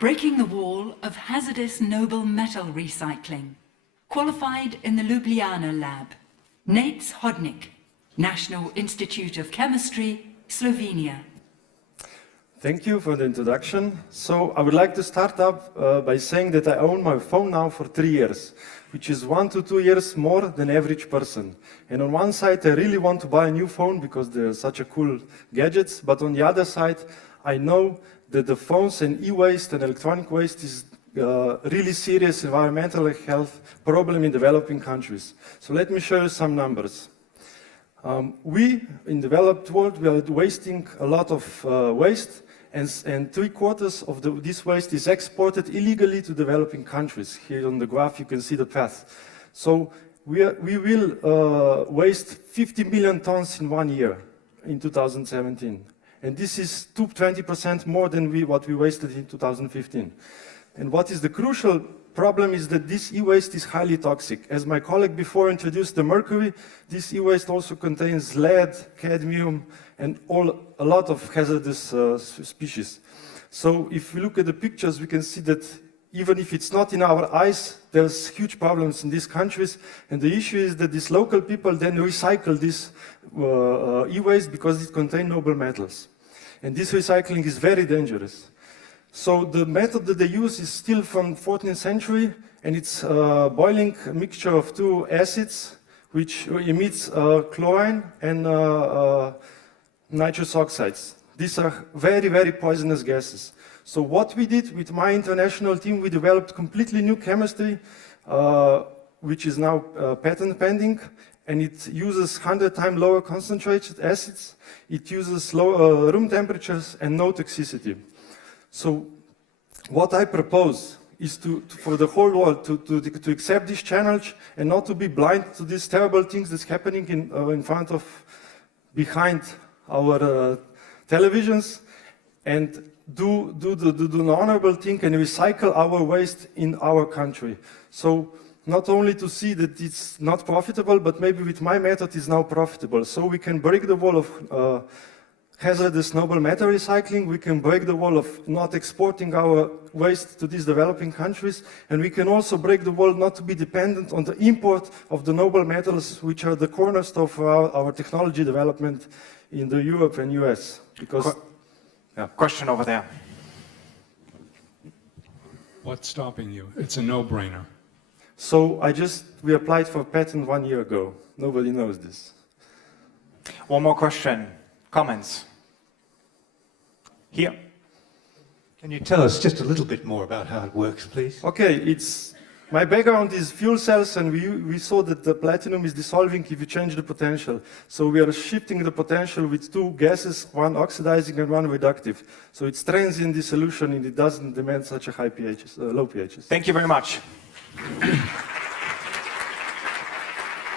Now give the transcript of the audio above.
breaking the wall of hazardous noble metal recycling. Qualified in the Ljubljana lab. Nejc Hodnik, National Institute of Chemistry, Slovenia. Thank you for the introduction. So I would like to start up by saying that I own my phone now for 3 years, which is 1 to 2 years more than average person. And on one side, I really want to buy a new phone because they're such a cool gadgets. But on the other side, I know that the phones and e-waste and electronic waste is really serious environmental health problem in developing countries. So let me show you some numbers. We, in the developed world, we are wasting a lot of waste, and 3/4 of this waste is exported illegally to developing countries. Here on the graph, you can see the path. So we will waste 50 million tons in 1 year, in 2017. And this is 20% more than what we wasted in 2015. And what is the crucial problem is that this e-waste is highly toxic. As my colleague before introduced the mercury, this e-waste also contains lead, cadmium, and a lot of hazardous species. So if we look at the pictures, we can see that even if it's not in our eyes, there's huge problems in these countries. And the issue is that these local people then recycle this e-waste because it contains noble metals. And this recycling is very dangerous. So the method that they use is still from 14th century, and it's boiling a mixture of 2 acids, which emits chlorine and nitrous oxides. These are very, very poisonous gases. So what we did with my international team, we developed completely new chemistry, which is now patent pending, and it uses 100 times lower concentrated acids. It uses low room temperatures and no toxicity. So what I propose is for the whole world to accept this challenge and not to be blind to these terrible things that's happening behind our televisions, and do the honorable thing and recycle our waste in our country. So not only to see that it's not profitable, but maybe with my method it's now profitable. So we can break the wall of hazardous noble metal recycling, we can break the wall of not exporting our waste to these developing countries, and we can also break the wall not to be dependent on the import of the noble metals, which are the cornerstone of our technology development in the Europe and US. Because, Question over there. What's stopping you? It's a no-brainer. So we applied for a patent 1 year ago. Nobody knows this. One more question. Comments? Here. Can you tell us just a little bit more about how it works, please? Okay, my background is fuel cells, and we saw that the platinum is dissolving if you change the potential. So we are shifting the potential with 2 gases, one oxidizing and one reductive. So it strains in the solution, and it doesn't demand such a high pH, low pHs. Thank you very much.